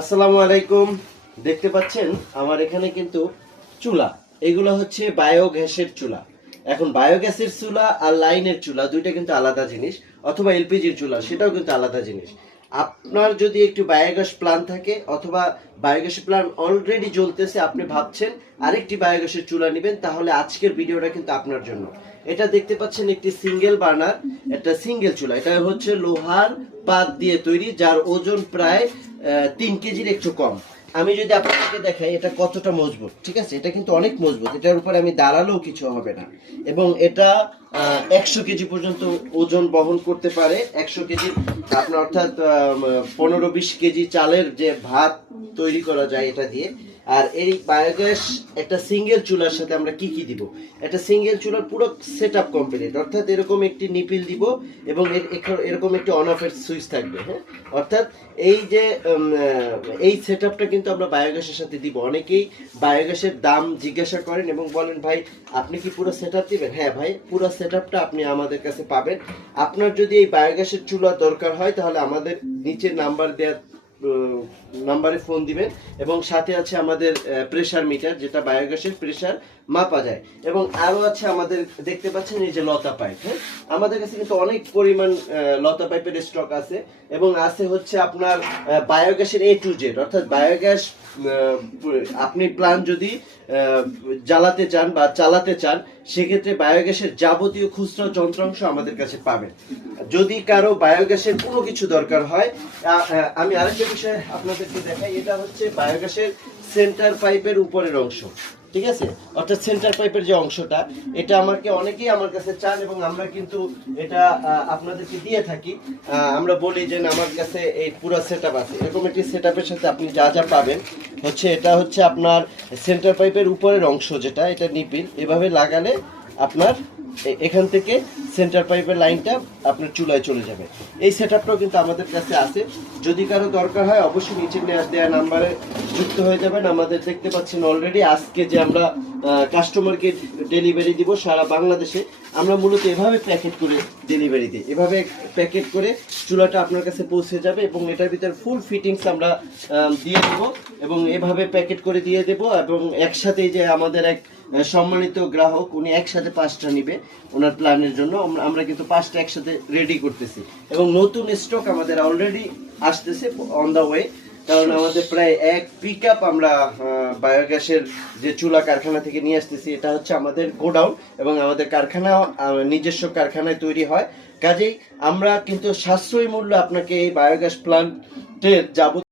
আসসালামু আলাইকুম। দেখতে পাচ্ছেন আমার এখানে কিন্তু চুলা, এগুলো হচ্ছে বায়োগ্যাসের চুলা। এখন বায়োগ্যাসের চুলা আর লাইনের চুলা দুইটা কিন্তু আলাদা জিনিস, অথবা এলপিজির চুলা সেটাও কিন্তু আলাদা জিনিস। আপনার যদি একটু বায়োগ্যাস প্ল্যান থাকে অথবা বায়োগ্যাসের প্ল্যান অলরেডি জ্বলতেছে, আপনি ভাবছেন আরেকটি বায়োগ্যাসের চুলা নেবেন, তাহলে আজকের ভিডিওটা কিন্তু আপনার জন্য। এটা দেখতে পাচ্ছেন একটি সিঙ্গেল বার্নার, একটা সিঙ্গেল চুলা। এটা হচ্ছে লোহার পাত দিয়ে তৈরি, যার ওজন প্রায় 3 কেজির একটু কম। আমি যদি আপনাদেরকে দেখাই এটা কতটা মজবুত, ঠিক আছে, এটা কিন্তু অনেক মজবুত। এটার উপরে আমি দাঁড়ালেও কিছু হবে না। এবং এটা 100 কেজি পর্যন্ত ওজন বহন করতে পারে। 100 কেজি আপনার অর্থাৎ 15-20 কেজি চালের যে ভাত তৈরি করা যায় এটা দিয়ে। আর এই বায়োগ্যাস একটা সিঙ্গেল চুলার সাথে আমরা কি কি দিব, একটা সিঙ্গেল চুলার পুরো সেটআপ কমপ্লিট। অর্থাৎ এরকম একটি নিপিল দিব এবং এরকম একটি অন অফের সুইচ থাকবে। হ্যাঁ, অর্থাৎ এই যে এই সেটআপটা কিন্তু আমরা বায়োগ্যাসের সাথে দিব। অনেকেই বায়োগ্যাসের দাম জিজ্ঞাসা করেন এবং বলেন ভাই আপনি কি পুরো সেটআপ দিবেন? হ্যাঁ ভাই, পুরো সেটআপটা আপনি আমাদের কাছে পাবেন। আপনার যদি এই বায়োগ্যাসের চুলা দরকার হয় তাহলে আমাদের নিচে নাম্বার দেওয়া নাম্বারে ফোন দিবেন এবং সাথে আছে আমাদের প্রেসার মিটার, যেটা বায়োগ্যাসের প্রেসার মাপা যায়। এবং আরো আছে আমাদের, দেখতে পাচ্ছেন এই যে লতা পাইপ। হ্যাঁ, আমাদের কাছে কিন্তু অনেক পরিমাণ লতা পাইপের স্টক আছে। এবং আছে হচ্ছে আপনার বায়োগ্যাসের A to Z, অর্থাৎ বায়োগ্যাস আপনি প্ল্যান যদি জ্বালাতে চান বা চালাতে চান, সেক্ষেত্রে বায়োগ্যাসের যাবতীয় খুচরা যন্ত্রাংশ আমাদের কাছে পাবেন। যদি কারো বায়োগ্যাসের কোনো কিছু দরকার হয়, আমি আরেকটা বিষয় আপনাদেরকে দেখাই। এটা হচ্ছে বায়োগ্যাসের সেন্টার পাইপের উপরের অংশ, ঠিক আছে, অর্থাৎ সেন্টার পাইপের যে অংশটা, এটা আমাকে অনেকেই আমার কাছে চান এবং আমরা কিন্তু এটা আপনাদেরকে দিয়ে থাকি। আমরা বলি যে আমার কাছে এই পুরো সেটআপ আছে। এরকম একটি সেটআপের সাথে আপনি যা যা পাবেন হচ্ছে, এটা হচ্ছে আপনার সেন্টার পাইপের উপরের অংশ, যেটা এটা নিপিল এভাবে লাগালে আপনার এখান থেকে সেন্টার পাইপের লাইনটা আপনার চুলায় চলে যাবে। এই সেটআপটাও কিন্তু আমাদের কাছে আছে। যদি কারো দরকার হয় অবশ্যই নিচে দেওয়া নাম্বারে যুক্ত হয়ে যাবেন। আমাদের দেখতে পাচ্ছেন অলরেডি আজকে যে আমরা কাস্টমারকে ডেলিভারি দিব সারা বাংলাদেশে, আমরা মূলত এভাবে প্যাকেট করে ডেলিভারি দিই। এভাবে প্যাকেট করে চুলাটা আপনার কাছে পৌঁছে যাবে এবং এটার ভিতরে ফুল ফিটিংস আমরা দিয়ে দেব এবং এভাবে প্যাকেট করে দিয়ে দেব। এবং একসাথে যে আমাদের এক সম্মানিত গ্রাহক, উনি একসাথে 5টা নিবে ওনার প্ল্যানের জন্য, আমরা কিন্তু 5টা একসাথে রেডি করতেছি। এবং নতুন স্টক আমাদের অলরেডি আসতেছে অন দা ওয়ে। কারণ আমাদের প্রায় 1 পিকআপ আমরা বায়োগ্যাসের যে চুলা কারখানা থেকে নিয়ে আসতেছি। এটা হচ্ছে আমাদের গোডাউন এবং আমাদের কারখানা নিজস্ব কারখানায় তৈরি হয়। কাজেই আমরা কিন্তু সাশ্রয়ী মূল্য আপনাকে এই বায়োগ্যাস প্ল্যান্টের যাবতীয়